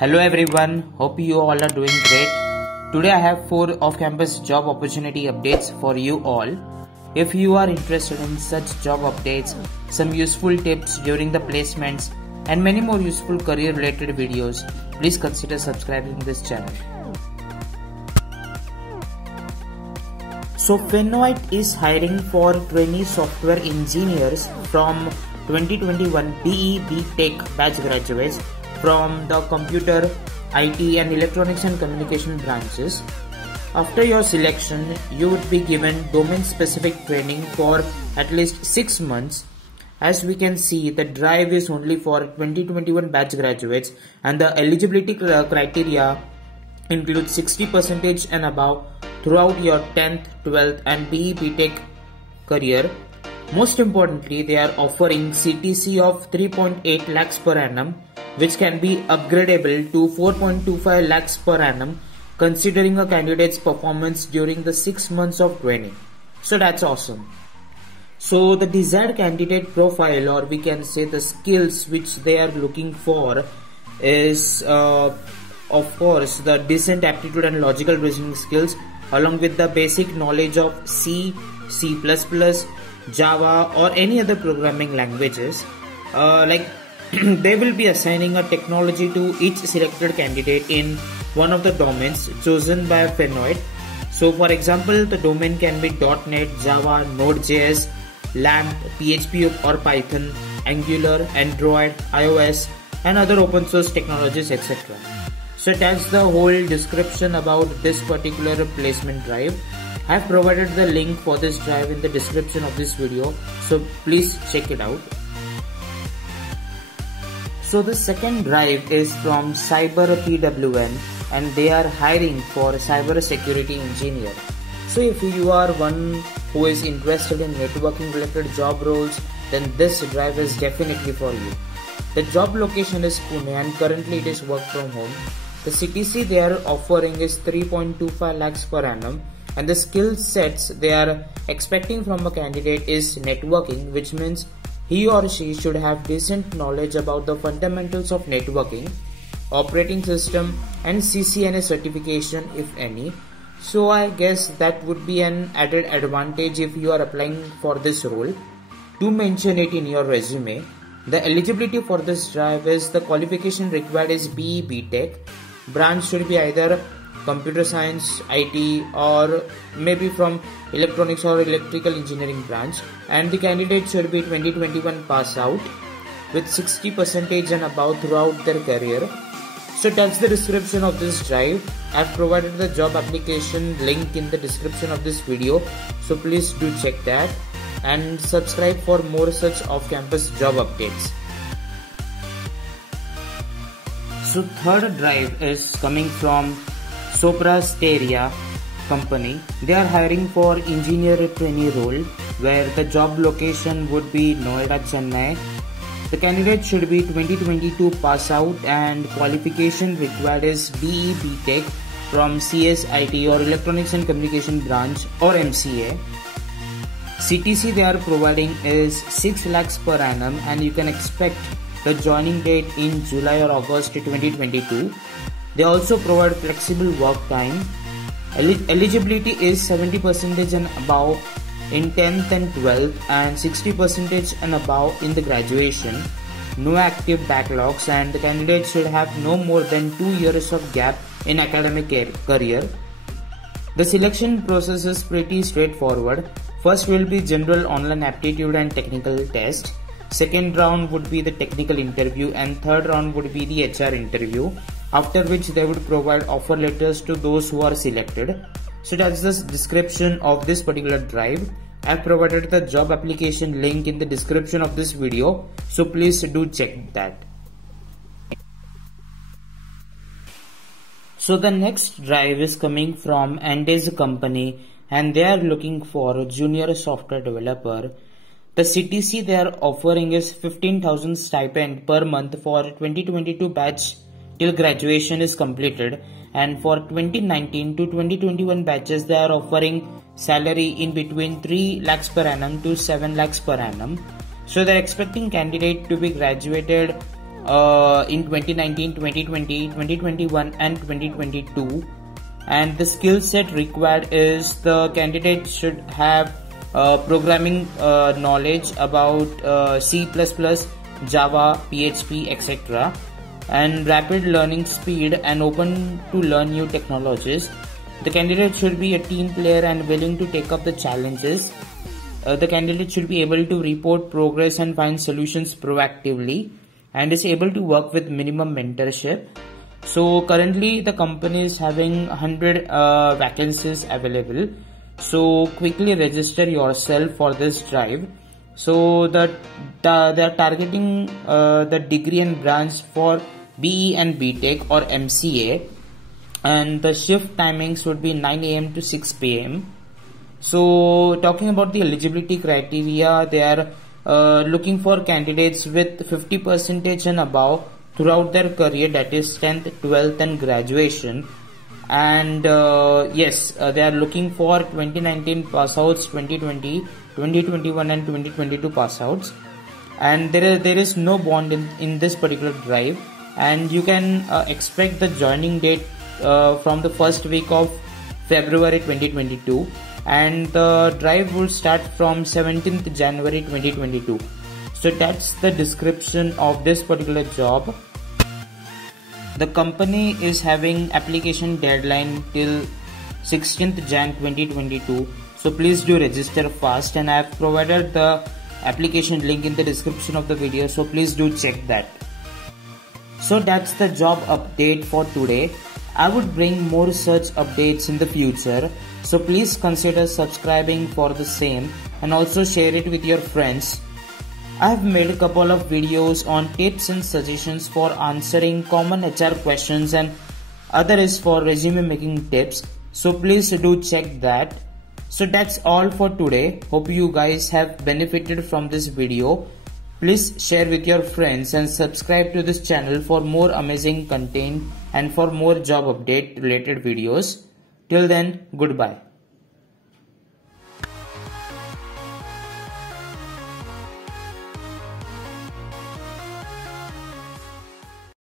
Hello everyone, hope you all are doing great. Today I have 4 off-campus job opportunity updates for you all. If you are interested in such job updates, some useful tips during the placements and many more useful career related videos, please consider subscribing this channel. So Fenoit is hiring for trainee software engineers from 2021 BE B.Tech batch graduates from the computer, IT and electronics and communication branches. After your selection, you would be given domain specific training for at least 6 months. As we can see, the drive is only for 2021 batch graduates and the eligibility criteria includes 60% and above throughout your 10th, 12th and BE B.Tech career. Most importantly, they are offering CTC of 3.8 lakhs per annum, which can be upgradable to 4.25 lakhs per annum considering a candidate's performance during the 6 months of training. So that's awesome. So the desired candidate profile, or we can say the skills which they are looking for, is of course the decent aptitude and logical reasoning skills along with the basic knowledge of C, C++, Java or any other programming languages. They will be assigning a technology to each selected candidate in one of the domains chosen by Fenoit. So for example, the domain can be .NET, Java, Node.js, LAMP, PHP or Python, Angular, Android, iOS and other open source technologies, etc. So that's the whole description about this particular placement drive. I have provided the link for this drive in the description of this video, so please check it out. So the second drive is from Cyber PWN and they are hiring for cyber security engineer. So if you are one who is interested in networking related job roles, then this drive is definitely for you. The job location is Pune and currently it is work from home. The CTC they are offering is 3.25 lakhs per annum and the skill sets they are expecting from a candidate is networking, which means he or she should have decent knowledge about the fundamentals of networking, operating system and CCNA certification if any. So I guess that would be an added advantage if you are applying for this role. To mention it in your resume, the eligibility for this drive is the qualification required is BE B.Tech. Branch should be either computer science, IT or maybe from electronics or electrical engineering branch, and the candidate should be 2021 pass out with 60% and above throughout their career. So that's the description of this drive. I've provided the job application link in the description of this video, so please do check that and subscribe for more such off-campus job updates. So third drive is coming from Sopra Steria company. They are hiring for engineer trainee role where the job location would be Noida, Chennai. The candidate should be 2022 pass out and qualification required is BE B.Tech from CSIT or Electronics and Communication branch or MCA. CTC they are providing is 6 lakhs per annum and you can expect the joining date in July or August 2022. They also provide flexible work time. Eligibility is 70% and above in 10th and 12th and 60% and above in the graduation. No active backlogs and the candidate should have no more than 2 years of gap in academic career. The selection process is pretty straightforward. First will be general online aptitude and technical test. Second round would be the technical interview and third round would be the HR interview, after which they would provide offer letters to those who are selected. So that's the description of this particular drive. I have provided the job application link in the description of this video, so please do check that. So the next drive is coming from Andes company and they are looking for a junior software developer. The CTC they are offering is 15,000 stipend per month for 2022 batch till graduation is completed, and for 2019 to 2021 batches they are offering salary in between 3 lakhs per annum to 7 lakhs per annum. So they are expecting candidate to be graduated in 2019, 2020, 2021 and 2022. And the skill set required is the candidate should have programming knowledge about C++, Java, PHP, etc. and rapid learning speed and open to learn new technologies. The candidate should be a team player and willing to take up the challenges. The candidate should be able to report progress and find solutions proactively and is able to work with minimum mentorship. So currently the company is having 100 vacancies available. So quickly register yourself for this drive. So they are targeting the degree and branch for BE and BTech or MCA, and the shift timings would be 9 AM to 6 PM. So talking about the eligibility criteria, they are looking for candidates with 50% and above throughout their career, that is 10th, 12th and graduation. And yes, they are looking for 2019 pass outs, 2020, 2021 and 2022 pass outs. And there is no bond in this particular drive, and you can expect the joining date from the first week of February 2022, and the drive will start from 17th January 2022. So that's the description of this particular job. The company is having application deadline till 16th Jan 2022. So please do register fast, and I have provided the application link in the description of the video, so please do check that. So that's the job update for today. I would bring more such updates in the future, so please consider subscribing for the same and also share it with your friends. I have made a couple of videos on tips and suggestions for answering common HR questions, and other is for resume making tips, so please do check that. So that's all for today. Hope you guys have benefited from this video. Please share with your friends and subscribe to this channel for more amazing content and for more job update related videos. Till then, goodbye.